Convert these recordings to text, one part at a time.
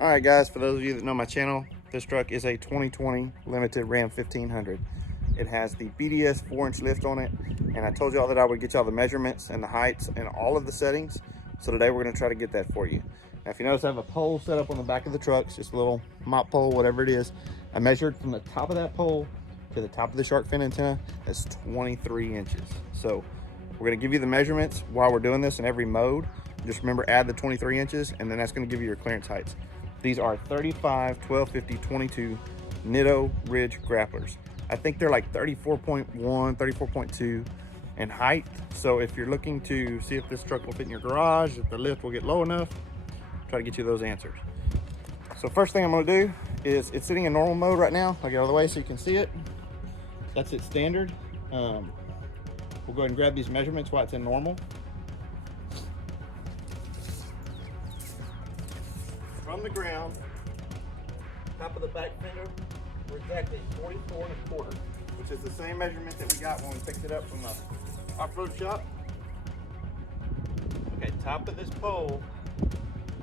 All right, guys, for those of you that know my channel, this truck is a 2020 Limited Ram 1500. It has the BDS 4-inch lift on it, and I told y'all that I would get y'all the measurements and the heights and all of the settings. So today we're gonna try to get that for you. Now, if you notice, I have a pole set up on the back of the truck, just a little mop pole, whatever it is. I measured from the top of that pole to the top of the shark fin antenna. That's 23 inches. So we're gonna give you the measurements while we're doing this in every mode. Just remember, add the 23 inches, and then that's gonna give you your clearance heights. These are 35, 12, 50, 22 Nitto Ridge grapplers. I think they're like 34.1, 34.2 in height. So if you're looking to see if this truck will fit in your garage, if the lift will get low enough, try to get you those answers. So first thing I'm gonna do is, it's sitting in normal mode right now. I'll get out of the way so you can see it. That's its standard. We'll go ahead and grab these measurements while it's in normal. From the ground, top of the back fender, we're exactly 44 1/4, which is the same measurement that we got when we picked it up from the off-road shop. Okay, top of this pole,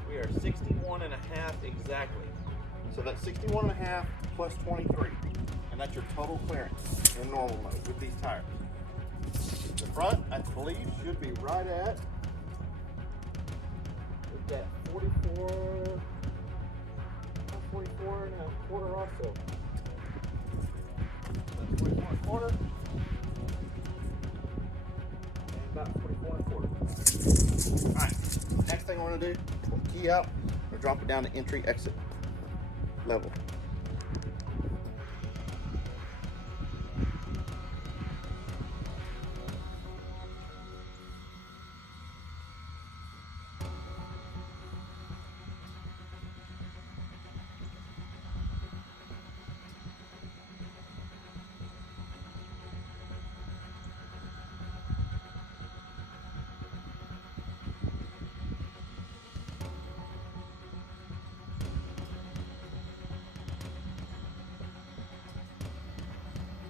we are 61 1/2 exactly. So that's 61 1/2 plus 23, and that's your total clearance in normal mode with these tires. The front, I believe, should be right at, we've got 44 1/4 also. That's 44 1/4. And about 44 1/4. All right, next thing I want to do, pull the key out, we'll drop it down to entry exit level.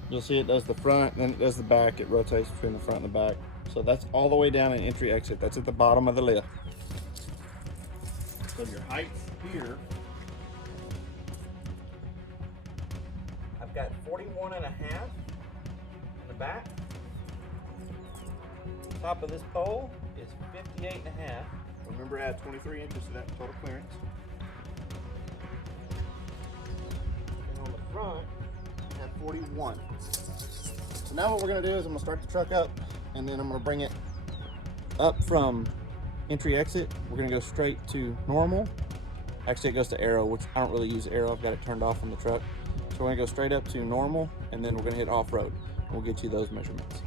You'll see it does the front, and then it does the back. It rotates between the front and the back. So that's all the way down in entry exit. That's at the bottom of the lift. So your heights here, I've got 41 1/2 in the back. Top of this pole is 58 1/2. Remember, add 23 inches to that total clearance. And on the front, 41. So now what we're going to do is I'm going to start the truck up, and then I'm going to bring it up from entry exit. We're going to go straight to normal. Actually, it goes to aero, which I don't really use aero. I've got it turned off on the truck. So we're going to go straight up to normal, and then we're going to hit off-road. We'll get you those measurements.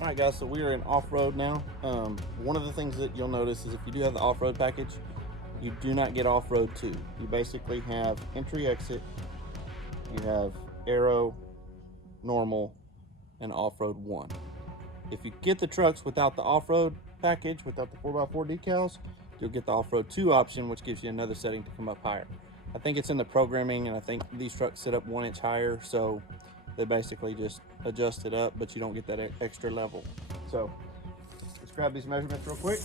All right, guys, so we are in off-road now. One of the things that you'll notice is if you do have the off-road package, you do not get off-road 2. You basically have entry exit, you have aero, normal, and off-road 1. If you get the trucks without the off-road package, without the 4x4 decals, you'll get the off-road 2 option, which gives you another setting to come up higher. I think it's in the programming, and I think these trucks sit up 1 inch higher, so they basically just adjust it up, but you don't get that extra level. So let's grab these measurements real quick.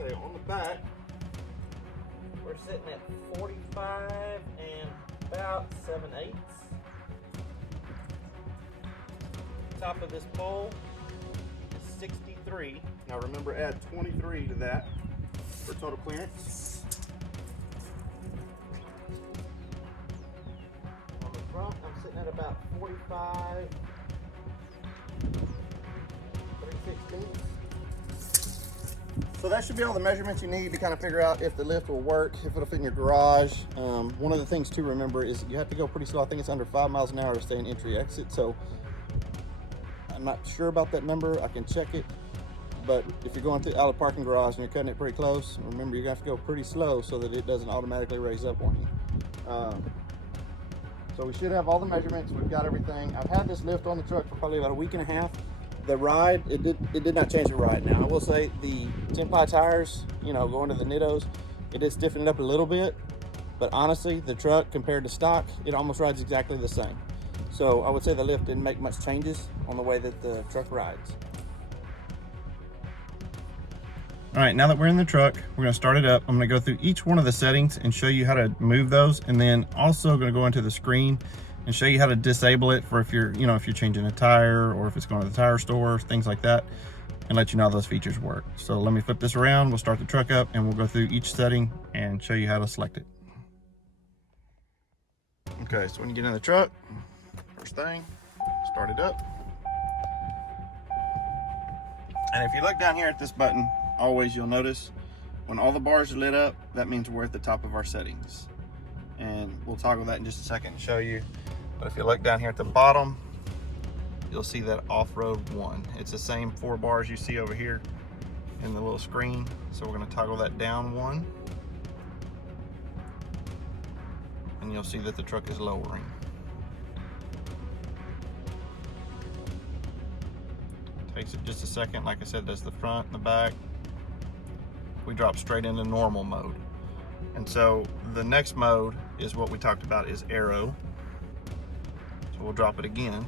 Okay, on the back, we're sitting at 45 and about 7/8. Top of this pole is 63. Now remember, add 23 to that for total clearance. Front, I'm sitting at about 45, 3/16. So that should be all the measurements you need to kind of figure out if the lift will work, if it'll fit in your garage. One of the things to remember is you have to go pretty slow. I think it's under 5 miles an hour to stay in entry exit. So I'm not sure about that number. I can check it. But if you're going out of the parking garage and you're cutting it pretty close, remember you have to go pretty slow so that it doesn't automatically raise up on you. So we should have all the measurements. We've got everything. I've had this lift on the truck for probably about a week and a half. The ride, it did not change the ride. Now I will say the Tempi tires, you know, going to the Nittos, it did stiffen it up a little bit. But honestly, the truck compared to stock, it almost rides exactly the same. So I would say the lift didn't make much changes on the way that the truck rides. All right, now that we're in the truck, we're gonna start it up. I'm gonna go through each one of the settings and show you how to move those, and then also gonna go into the screen and show you how to disable it for if you're, if you're changing a tire or if it's going to the tire store, things like that, and let you know how those features work. So let me flip this around, we'll start the truck up, and we'll go through each setting and show you how to select it. Okay, so when you get in the truck, first thing, start it up. And if you look down here at this button, always you'll notice when all the bars are lit up, that means we're at the top of our settings. And we'll toggle that in just a second and show you. But if you look down here at the bottom, you'll see that off-road 1. It's the same 4 bars you see over here in the little screen. So we're gonna toggle that down 1. And you'll see that the truck is lowering. Takes it just a second. Like I said, that's the front and the back. We drop straight into normal mode. And so the next mode is what we talked about, is aero. So we'll drop it again.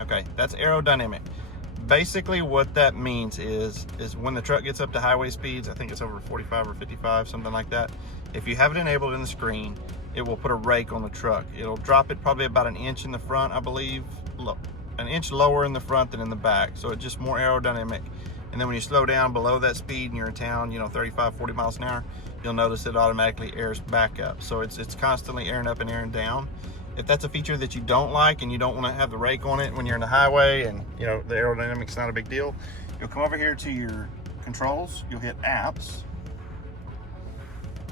Okay, that's aerodynamic. Basically what that means is when the truck gets up to highway speeds, I think it's over 45 or 55, something like that. If you have it enabled in the screen, it will put a rake on the truck. It'll drop it probably about an inch in the front, I believe, an inch lower in the front than in the back. So it's just more aerodynamic. And then when you slow down below that speed and you're in town, 35, 40 miles an hour, you'll notice it automatically airs back up. So it's constantly airing up and airing down. If that's a feature that you don't like and you don't want to have the rake on it when you're in the highway and the aerodynamic's not a big deal, you'll come over here to your controls, you'll hit apps,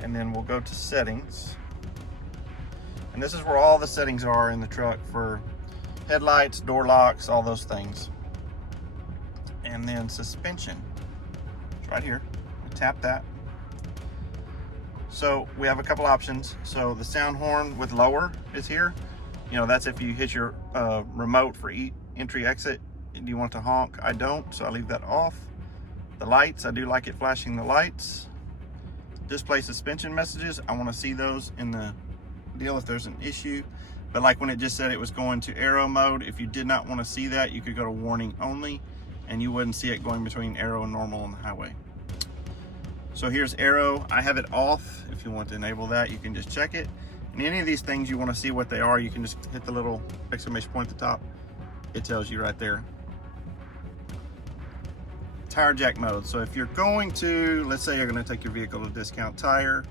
and then we'll go to settings. And this is where all the settings are in the truck for headlights, door locks, all those things. And then suspension, it's right here. We tap that. So we have a couple options. So the sound horn with lower is here. That's if you hit your remote for entry exit. Do you want to honk? I don't, so I leave that off. The lights, I do like it flashing the lights. Display suspension messages, I want to see those in the deal if there's an issue. But like when it just said it was going to aero mode, if you did not want to see that, you could go to warning only and you wouldn't see it going between aero and normal on the highway. So here's aero. I have it off. If you want to enable that, you can just check it. And any of these things you want to see what they are, you can just hit the little exclamation point at the top. It tells you right there. Tire jack mode. So if you're going to, let's say you're going to take your vehicle to Discount Tire,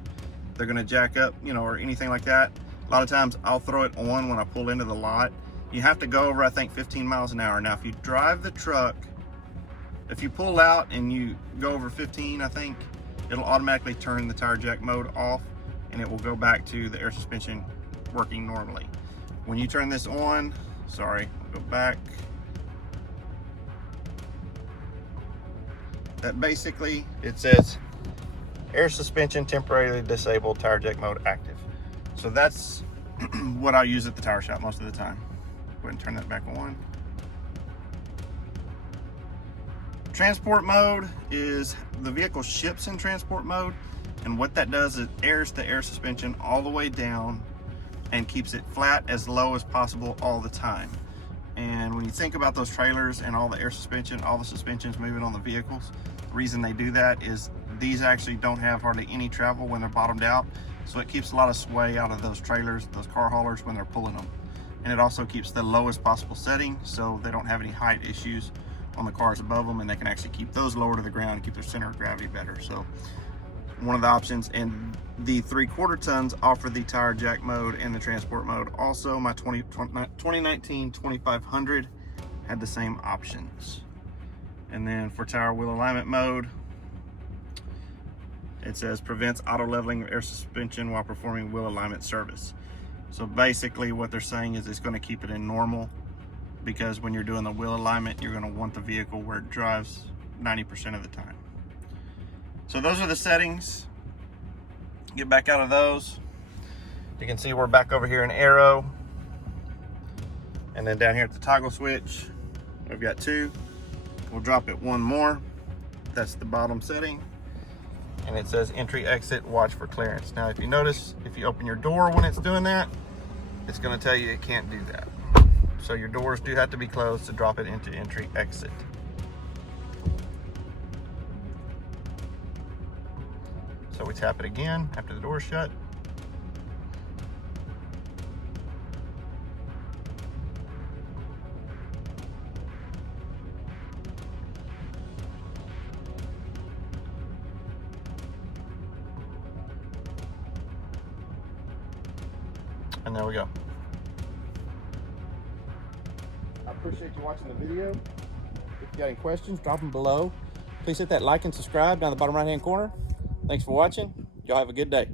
they're going to jack up, or anything like that. A lot of times I'll throw it on when I pull into the lot. You have to go over, I think, 15 miles an hour. Now, if you drive the truck, if you pull out and you go over 15, I think, it'll automatically turn the tire jack mode off and it will go back to the air suspension working normally. When you turn this on, sorry, I'll go back. That basically, it says air suspension temporarily disabled, tire jack mode active. So that's what I use at the tire shop most of the time. Go ahead and turn that back on. Transport mode is the vehicle ships in transport mode, and what that does is airs the air suspension all the way down and keeps it flat as low as possible all the time. And when you think about those trailers and all the air suspension, all the suspensions moving on the vehicles, the reason they do that is these actually don't have hardly any travel when they're bottomed out. So it keeps a lot of sway out of those trailers, those car haulers when they're pulling them. And it also keeps the lowest possible setting so they don't have any height issues on the cars above them, and they can actually keep those lower to the ground and keep their center of gravity better. So one of the options, and the 3/4 tons offer the tire jack mode and the transport mode. Also, my 2019 2500 had the same options. And then for tire wheel alignment mode, It says prevents auto leveling of air suspension while performing wheel alignment service. So basically what they're saying is it's going to keep it in normal, because when you're doing the wheel alignment, you're going to want the vehicle where it drives 90% of the time. So those are the settings. Get back out of those. You can see we're back over here in Aero. And then down here at the toggle switch, we've got 2. We'll drop it 1 more. That's the bottom setting. And it says entry, exit, watch for clearance. Now, if you notice, if you open your door when it's doing that, it's going to tell you it can't do that. So your doors do have to be closed to drop it into entry, exit. So we tap it again after the door's shut. And there we go. I appreciate you watching the video. If you got any questions, drop them below. Please hit that like and subscribe down the bottom right hand corner. Thanks for watching. Y'all have a good day.